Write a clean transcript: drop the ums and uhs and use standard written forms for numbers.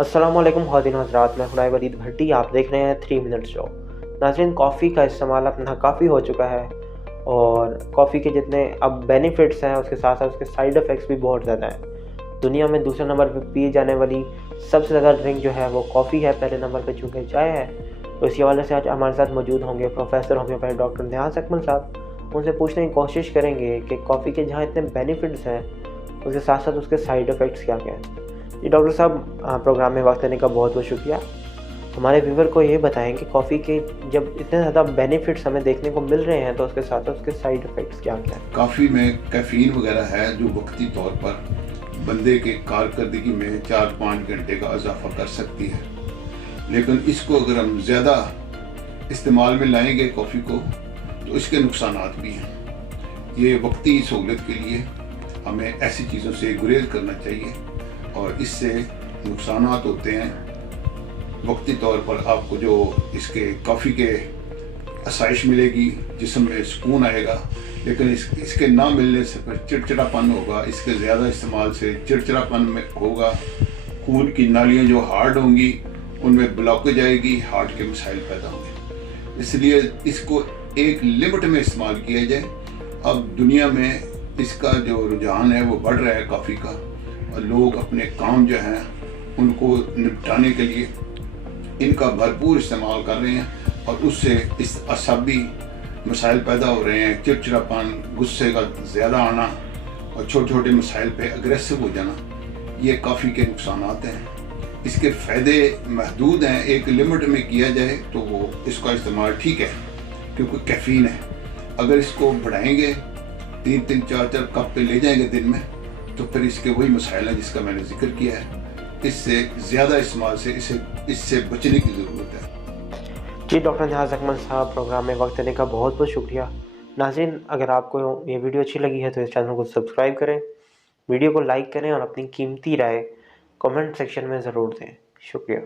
अस्सलाम वालेकुम ख़वातीन व हज़रात, मैं खुनाई वलीद भट्टी, आप देख रहे हैं 3 मिनट शो। नाज़रीन, कॉफ़ी का इस्तेमाल अपना काफ़ी हो चुका है और कॉफ़ी के जितने अब बेनिफिट्स हैं उसके साथ साथ उसके साइड इफ़ेक्ट्स भी बहुत ज़्यादा हैं। दुनिया में दूसरे नंबर पे पी जाने वाली सबसे ज़्यादा ड्रिंक जो है वो कॉफ़ी है, पहले नंबर पे चूँकि चाय है। तो इसी हवाले से आज हमारे साथ मौजूद होंगे प्रोफ़ेसर होम्योपैथ डॉक्टर नियाज़ अकमल साहब। उनसे पूछने की कोशिश करेंगे कि कॉफ़ी के जहाँ इतने बेनिफिट्स हैं उसके साथ साथ उसके साइड इफ़ेक्ट्स क्या-क्या हैं। जी डॉक्टर साहब, प्रोग्राम में वक्त देने का बहुत बहुत शुक्रिया। हमारे व्यूवर को ये बताएं कि कॉफ़ी के जब इतने ज़्यादा बेनिफिट्स हमें देखने को मिल रहे हैं तो उसके साथ साथ उसके साइड इफ़ेक्ट्स क्या क्या हैं। कॉफ़ी में कैफ़ीन वगैरह है जो वक्ती तौर पर बंदे के कारकर्दगी में 4-5 घंटे का इजाफा कर सकती है, लेकिन इसको अगर हम ज़्यादा इस्तेमाल में लाएंगे कॉफ़ी को तो इसके नुकसानात भी हैं। ये वक्ती सहूलत के लिए हमें ऐसी चीज़ों से गुरेज करना चाहिए और इससे नुकसानात होते हैं। वक्ती तौर पर आपको जो इसके कॉफ़ी के आसाइश मिलेगी, जिस्म में सुकून आएगा, लेकिन इसके ना मिलने से फिर चिड़चिड़ापन होगा। इसके ज़्यादा इस्तेमाल से चिड़चिड़ापन में होगा, खून की नालियाँ जो हार्ड होंगी उनमें ब्लॉकेज आएगी, हार्ट के मसाइल पैदा होंगे। इसलिए इसको एक लिमिट में इस्तेमाल किया जाए। अब दुनिया में इसका जो रुझान है वो बढ़ रहा है कॉफ़ी का, और लोग अपने काम जो हैं उनको निपटाने के लिए इनका भरपूर इस्तेमाल कर रहे हैं और उससे इस असाबी मसाइल पैदा हो रहे हैं। चिड़चिड़ापन, गुस्से का ज़्यादा आना और छोटे छोटे मसाइल पे अग्रेसिव हो जाना, ये कॉफ़ी के नुकसानात हैं। इसके फ़ायदे महदूद हैं, एक लिमिट में किया जाए तो वो इसका इस्तेमाल ठीक है, क्योंकि कैफ़ीन है। अगर इसको बढ़ाएंगे 3-3, 4-4 कप पे ले जाएंगे दिन में, तो फिर इसके वही मसाइल हैं जिसका मैंने जिक्र किया है। इससे ज़्यादा इस्तेमाल से इससे बचने की ज़रूरत है। जी डॉक्टर नियाज़ अकमल साहब, प्रोग्राम में वक्त देने का बहुत बहुत शुक्रिया। नाज़रीन, अगर आपको ये वीडियो अच्छी लगी है तो इस चैनल को सब्सक्राइब करें, वीडियो को लाइक करें और अपनी कीमती राय कमेंट सेक्शन में ज़रूर दें। शुक्रिया।